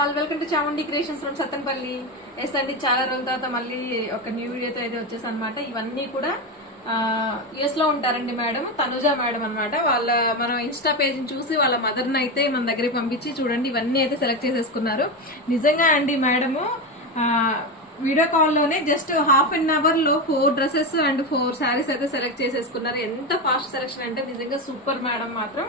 All welcome to Chamundi creations from Sattenapalli. Yes అండి, చాలా రోజుల తర్వాత మళ్ళీ ఒక న్యూ వీడియోతో అయితే వచ్చేసాను అనమాట. ఇవన్నీ కూడా యుఎస్ లో ఉంటారండి మేడం, తనుజ మేడం అనమాట. వాళ్ళ మనం ఇన్స్టా పేజ్ చూసి వాళ్ళ మదర్ ని అయితే మన దగ్గరికి పంపించి చూడండి ఇవన్నీ అయితే సెలెక్ట్ చేసేసుకున్నారు. నిజంగా అండి మేడము వీడియో కాల్ లోనే జస్ట్ హాఫ్ అన్ అవర్ లో 4 డ్రెస్సెస్ అండ్ 4 శారీస్ అయితే సెలెక్ట్ చేసేసుకున్నారు. ఎంత ఫాస్ట్ సెలెక్షన్ అంటే నిజంగా సూపర్ మేడం, మాత్రం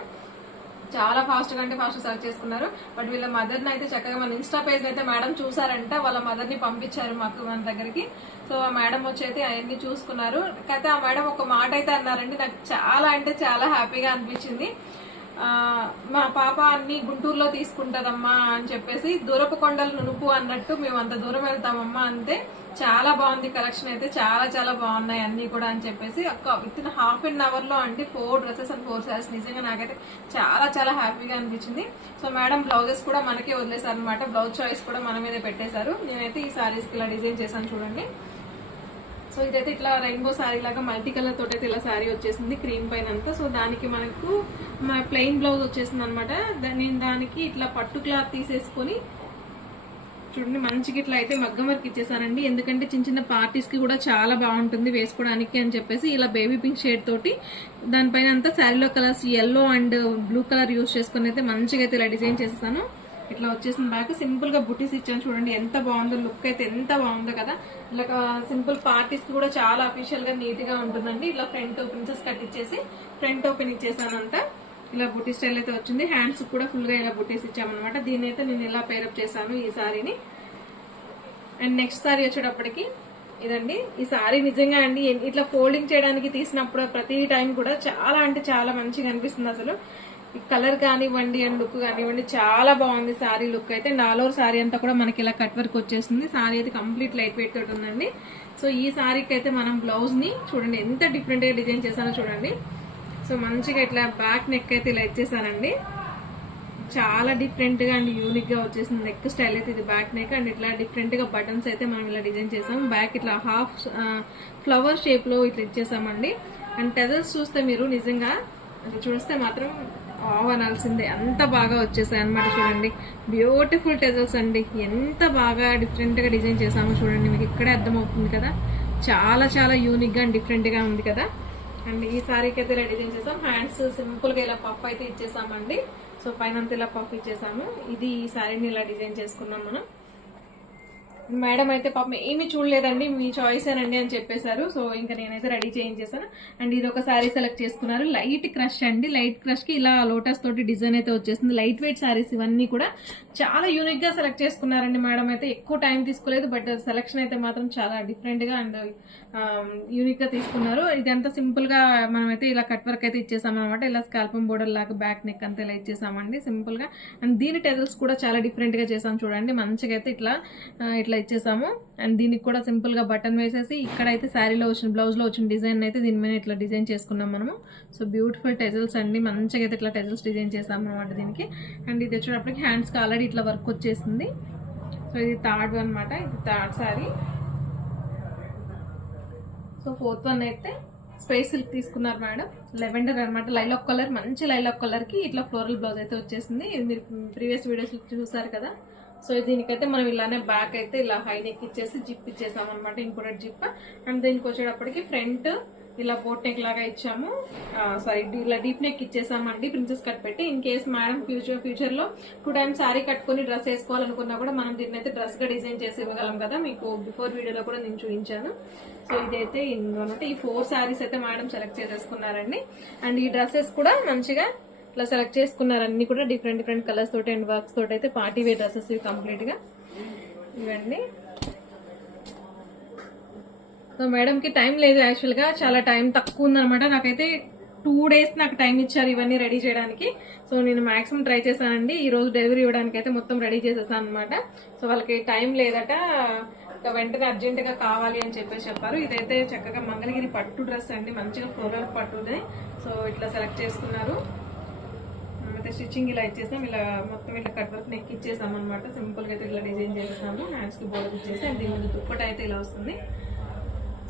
చాలా ఫాస్ట్ గా అంటే ఫాస్ట్ సెలెక్ట్ చేసుకున్నారు. బట్ వీళ్ళ మదర్ ని అయితే చక్కగా మన ఇన్స్టా పేజ్ అయితే మేడం చూసారంట, వాళ్ళ మదర్ ని పంపించారు మాకు మన దగ్గరికి. సో ఆ మేడం వచ్చి అయితే అవన్నీ చూసుకున్నారు. అయితే ఆ మేడం ఒక మాట అయితే అన్నారండి, నాకు చాలా అంటే చాలా హ్యాపీగా అనిపించింది. మా పాప అన్ని గుంటూరులో తీసుకుంటదమ్మా అని చెప్పేసి, దూరపు కొండలు నునుపు అన్నట్టు మేము అంత దూరం వెళ్తామమ్మా, అంతే చాలా బాగుంది కలెక్షన్ అయితే, చాలా చాలా బాగున్నాయి అన్ని కూడా అని చెప్పేసి ఒక within half an hour లో అంటే 4 డ్రెస్సెస్ అండ్ 4 శారీస్. నిజంగా నాకైతే చాలా చాలా హ్యాపీగా అనిపించింది. సో మేడం బ్లౌజెస్ కూడా మనకే వదిలేసారు అనమాట, బ్లౌజ్ చాయిస్ కూడా మన మీదే పెట్టేశారు. నేనైతే ఈ శారీస్ కి ఇలా డిజైన్ చేశాను చూడండి. సో ఇదైతే ఇట్లా రెయిన్బో శారీ లాగా మల్టీ కలర్ తోటి అయితే ఇలా శారీ వచ్చేసింది క్రీమ్ పైన అంతా. సో దానికి మనకు ప్లెయిన్ బ్లౌజ్ వచ్చేసింది అనమాట. నేను దానికి ఇట్లా పట్టు క్లాత్ తీసేసుకొని చూడండి మంచిగా ఇట్లా అయితే మగ్గం వర్క్ ఇచ్చేసానండి. ఎందుకంటే చిన్న చిన్న పార్టీస్ కి కూడా చాలా బాగుంటుంది వేసుకోవడానికి అని చెప్పేసి ఇలా బేబీ పింక్ షేడ్ తోటి దానిపైన అంతా శారీలో colours yellow and blue colour use చేసుకుని అయితే మంచిగా అయితే ఇలా డిజైన్ చేసేసాను. ఇట్లా వచ్చేసిన బ్యాక్ సింపుల్ గా బుటీస్ ఇచ్చాను చూడండి, ఎంత బాగుందో లుక్ అయితే, ఎంత బాగుందో కదా. ఇలా సింపుల్ పార్టీస్ కి కూడా చాలా అఫీషియల్ గా నీట్ గా ఉంటుందండి. ఇలా ఫ్రంట్ ప్రిన్సెస్ కట్ ఇచ్చేసి ఫ్రంట్ ఓపెన్ ఇచ్చేసానంట. ఇలా బుటీ స్టైల్ అయితే వచ్చింది. హ్యాండ్స్ కూడా ఫుల్ గా ఇలా బుటీస్ ఇచ్చామన్నమాట. దీని అయితే నేను ఇలా పేరప్ చేశాను ఈ సారీని. అండ్ నెక్స్ట్ సారీ వచ్చేటప్పటికి ఇదండి. ఈ సారీ నిజంగా అండి ఇట్లా ఫోల్డింగ్ చేయడానికి తీసినప్పుడు ప్రతి టైం కూడా చాలా అంటే చాలా మంచిగా అనిపిస్తుంది. అసలు కలర్ కానివ్వండి అండ్ లుక్ కానివ్వండి చాలా బాగుంది సారీ లుక్ అయితే. అండ్ ఆల్ ఓవర్ సారీ అంతా కూడా మనకి ఇలా కట్ వర్క్ వచ్చేస్తుంది. సారీ అయితే కంప్లీట్ లైట్ వెయిట్ తోటి ఉందండి. సో ఈ సారీకి అయితే మనం బ్లౌజ్ ని చూడండి ఎంత డిఫరెంట్ గా డిజైన్ చేశానో చూడండి. సో మంచిగా ఇట్లా బ్యాక్ నెక్ అయితే ఇలా ఇచ్చేసానండి, చాలా డిఫరెంట్ గా అండ్ యూనిక్ గా వచ్చేసింది నెక్ స్టైల్ అయితే. ఇది బ్యాక్ నెక్ అండ్ ఇట్లా డిఫరెంట్ గా బటన్స్ అయితే మనం ఇలా డిజైన్ చేసాం. బ్యాక్ ఇట్లా హాఫ్ ఫ్లవర్ షేప్ లో ఇట్లా ఇచ్చేసామండి. అండ్ టెజల్స్ చూస్తే మీరు నిజంగా చూస్తే మాత్రం అనాల్సిందే, అంత బాగా వచ్చేసాయి అనమాట. చూడండి బ్యూటిఫుల్ టెజల్స్ అండి, ఎంత బాగా డిఫరెంట్ గా డిజైన్ చేసామో చూడండి, మీకు ఇక్కడే అర్థమవుతుంది కదా. చాలా చాలా యూనిక్ గా అండ్ డిఫరెంట్ గా ఉంది కదా. అండ్ ఈ సారీకి అయితే ఇలా డిజైన్ చేసాం. హ్యాండ్స్ సింపుల్ గా ఇలా పఫ్ అయితే ఇచ్చేసామండి. సో పైన ఇలా పఫ్ ఇచ్చేసాము. ఇది ఈ సారీని ఇలా డిజైన్ చేసుకున్నాం మనం. మేడం అయితే పాపం ఏమి చూడలేదండి, మీ చాయిస్ ఏనండి అని చెప్పేశారు. సో ఇంకా నేనైతే రెడీ చేయించేసాను. అండ్ ఇది ఒక శారీ సెలెక్ట్ చేసుకున్నారు, లైట్ క్రష్ అండి. లైట్ క్రష్ కి ఇలా లోటస్ తోటి డిజైన్ అయితే వచ్చేసింది. లైట్ వెయిట్ శారీస్ ఇవన్నీ కూడా చాలా యూనిక్ గా సెలెక్ట్ చేసుకున్నారండి మేడం అయితే. ఎక్కువ టైం తీసుకోలేదు, బట్ సెలెక్షన్ అయితే మాత్రం చాలా డిఫరెంట్ గా అండ్ యూనిక్ గా తీసుకున్నారు. ఇదంతా సింపుల్ గా మనమైతే ఇలా కట్ వర్క్ అయితే ఇచ్చేసాం అనమాట. ఇలా స్కాల్పం బోర్డర్ లాగా బ్యాక్ నెక్ అంతా ఇలా ఇచ్చేసామండి సింపుల్ గా. అండ్ దీని టెజల్స్ కూడా చాలా డిఫరెంట్ గా చేసాం చూడండి, మంచిగా అయితే ఇట్లా ఇచ్చేసాము. అండ్ దీనికి కూడా సింపుల్ గా బటన్ వేసేసి ఇక్కడైతే శారీలో వచ్చిన బ్లౌజ్ లో వచ్చిన డిజైన్ అయితే దీని మీద ఇట్లా డిజైన్ చేసుకున్నాం మనము. సో బ్యూటిఫుల్ టెజల్స్ అండి, మంచిగా అయితే ఇట్లా టెజల్స్ డిజైన్ చేసాం అనమాట దీనికి. అండ్ ఇది వచ్చేటప్పటికి హ్యాండ్స్ కి ఆల్రెడీ ఇట్లా వర్క్ వచ్చేసింది. సో ఇది థర్డ్ అనమాట, ఇది third sari. So fourth one అయితే స్పేస్ సిల్క్ తీసుకున్నారు మేడం, లెవెండర్ అనమాట, లైలాక్ కలర్, మంచి లైలాక్ కలర్ కి ఇట్లా ఫ్లోరల్ బ్లౌజ్ అయితే వచ్చేసింది. ఇది మీరు ప్రీవియస్ వీడియోస్ చూసారు కదా. సో దీనికైతే మనం ఇలానే బ్యాక్ అయితే ఇలా హై నెక్ ఇచ్చేసి జిప్ ఇచ్చేసాం అనమాట, ఇంకోటి జిప్. అండ్ దీనికి వచ్చేటప్పటికి ఫ్రంట్ ఇలా బోట్ నెక్ లాగా ఇచ్చాము, సారీ ఇలా డీప్ నెక్ ఇచ్చేసామండి ప్రిన్సెస్ కట్ పెట్టి. ఇన్ కేస్ మేడం ఫ్యూచర్ లో 2 టైమ్స్ శారీ కట్టుకుని డ్రెస్ వేసుకోవాలనుకున్నా కూడా మనం దీన్ని అయితే డ్రెస్ గా డిజైన్ చేసి ఇవ్వగలం కదా, మీకు బిఫోర్ వీడియోలో కూడా నేను చూపించాను. సో ఇదైతే అనమాట. ఈ 4 శారీస్ అయితే మేడం సెలెక్ట్ చేసేసుకున్నారండి. అండ్ ఈ డ్రెస్సెస్ కూడా మంచిగా ఇట్లా సెలెక్ట్ చేసుకున్నారు, అన్ని కూడా డిఫరెంట్ డిఫరెంట్ కలర్స్ తోటి అండ్ వర్క్స్ తోటి అయితే పార్టీ వేర్ డ్రెస్సెస్ ఇవి కంప్లీట్ గా ఇవ్వండి. సో మేడం కి టైం లేదు, యాక్చువల్ గా చాలా టైం తక్కువ ఉందనమాట. నాకైతే 2 డేస్ నాకు టైం ఇచ్చారు ఇవన్నీ రెడీ చేయడానికి. సో నేను మాక్సిమం ట్రై చేశానండి. ఈ రోజు డెలివరీ ఇవ్వడానికి అయితే మొత్తం రెడీ చేసేసాను అనమాట. సో వాళ్ళకి టైం లేదట, వెంటనే అర్జెంట్ గా కావాలి అని చెప్పారు. ఇదైతే చక్కగా మంగళగిరి పట్టు డ్రెస్ అండి, మంచిగా ఫ్లోరల్ పట్టుదే. సో ఇట్లా సెలెక్ట్ చేసుకున్నారు. అయితే స్టిచ్చింగ్ ఇలా ఇచ్చేసాం, ఇలా మొత్తం ఇట్లా కట్ వర్క్ నెక్ ఇచ్చేసాం అనమాట. సింపుల్ గా అయితే ఇట్లా డిజైన్ చేసేసాము. హ్యాండ్స్ కి బోర్డర్ ఇచ్చేసి అండ్ దీని దుప్పట అయితే ఇలా వస్తుంది.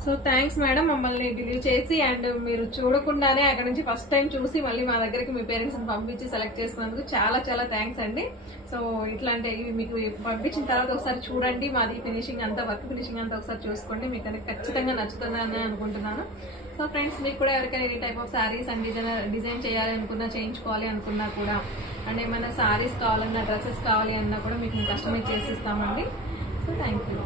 సో థ్యాంక్స్ మేడం, మమ్మల్ని బిలీవ్ చేసి అండ్ మీరు చూడకుండానే అక్కడ నుంచి ఫస్ట్ టైం చూసి మళ్ళీ మా దగ్గరికి మీ పేరెంట్స్ ని పంపించి సెలెక్ట్ చేసుకున్నందుకు చాలా చాలా థ్యాంక్స్ అండి. సో ఇట్లాంటి మీకు పంపించిన తర్వాత ఒకసారి చూడండి, మాది ఫినిషింగ్ అంతా, వర్క్ ఫినిషింగ్ అంతా ఒకసారి చూసుకోండి, మీకు అనేది ఖచ్చితంగా నచ్చుతుందని అనుకుంటున్నాను. సో ఫ్రెండ్స్, మీకు కూడా ఎవరికైనా ఈ type of saris and design చేయాలి అనుకున్నా, చేయించుకోవాలి అనుకున్నా కూడా, అండ్ ఏమైనా శారీస్ కావాలన్నా, డ్రెస్సెస్ కావాలి అన్నా కూడా మీకు కస్టమైజ్ చేసి ఇస్తామండి. So thank you.